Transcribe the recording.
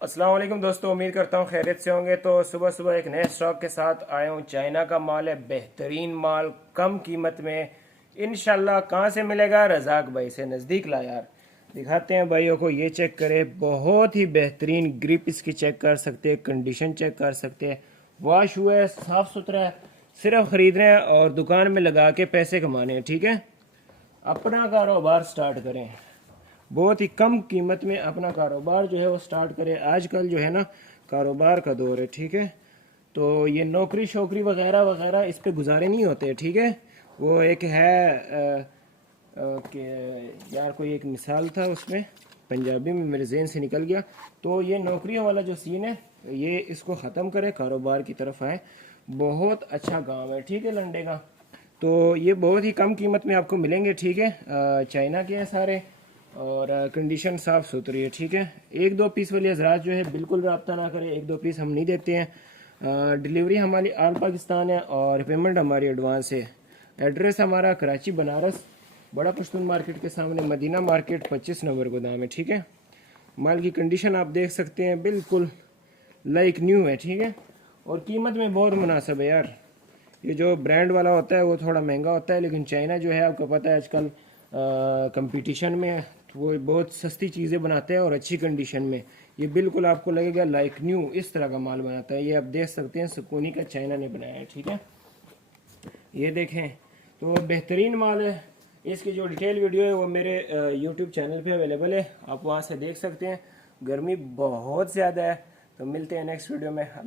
अस्सलाम वालेकुम दोस्तों, उम्मीद करता हूँ खैरियत से होंगे। तो सुबह सुबह एक नए स्टॉक के साथ आया हूँ। चाइना का माल है, बेहतरीन माल, कम कीमत में। इंशाल्लाह कहाँ से मिलेगा? रजाक भाई से। नज़दीक ला यार, दिखाते हैं भाइयों को। ये चेक करें, बहुत ही बेहतरीन ग्रिप इसकी चेक कर सकते हैं, कंडीशन चेक कर सकते हैं। वॉश हुआ है, साफ़ सुथरा है। सिर्फ ख़रीदना है और दुकान में लगा के पैसे कमाने हैं, ठीक है। अपना कारोबार स्टार्ट करें, बहुत ही कम कीमत में अपना कारोबार जो है वो स्टार्ट करें। आजकल जो है ना, कारोबार का दौर है, ठीक है। तो ये नौकरी शौकरी वगैरह वगैरह इस पे गुजारे नहीं होते, ठीक है। वो एक है कि यार कोई एक मिसाल था उसमें, पंजाबी में मेरे जहन से निकल गया। तो ये नौकरियों वाला जो सीन है, ये इसको ख़त्म करें, कारोबार की तरफ आए। बहुत अच्छा गांव है, ठीक है, लंडे का। तो ये बहुत ही कम कीमत में आपको मिलेंगे, ठीक है। चाइना के हैं सारे, और कंडीशन साफ़ सुथरी है, ठीक है। एक दो पीस वाली हजरात जो है बिल्कुल रब्ता ना करें, एक दो पीस हम नहीं देते हैं। डिलीवरी हमारी आल पाकिस्तान है और पेमेंट हमारी एडवांस है। एड्रेस हमारा कराची बनारस, बड़ा पश्तून मार्केट के सामने, मदीना मार्केट, 25 नंबर गोदाम है, ठीक है। माल की कंडीशन आप देख सकते हैं, बिल्कुल लाइक न्यू है, ठीक है। और कीमत में बहुत मुनासिब है यार। ये जो ब्रांड वाला होता है वो थोड़ा महंगा होता है, लेकिन चाइना जो है आपको पता है आजकल कंपटीशन में है, तो वो बहुत सस्ती चीज़ें बनाते हैं और अच्छी कंडीशन में। ये बिल्कुल आपको लगेगा लाइक न्यू, इस तरह का माल बनाता है। ये आप देख सकते हैं, सुकूनी का चाइना ने बनाया है, ठीक है। ये देखें, तो बेहतरीन माल है। इसकी जो डिटेल वीडियो है वो मेरे यूट्यूब चैनल पे अवेलेबल है, आप वहाँ से देख सकते हैं। गर्मी बहुत ज़्यादा है। तो मिलते हैं नेक्स्ट वीडियो में।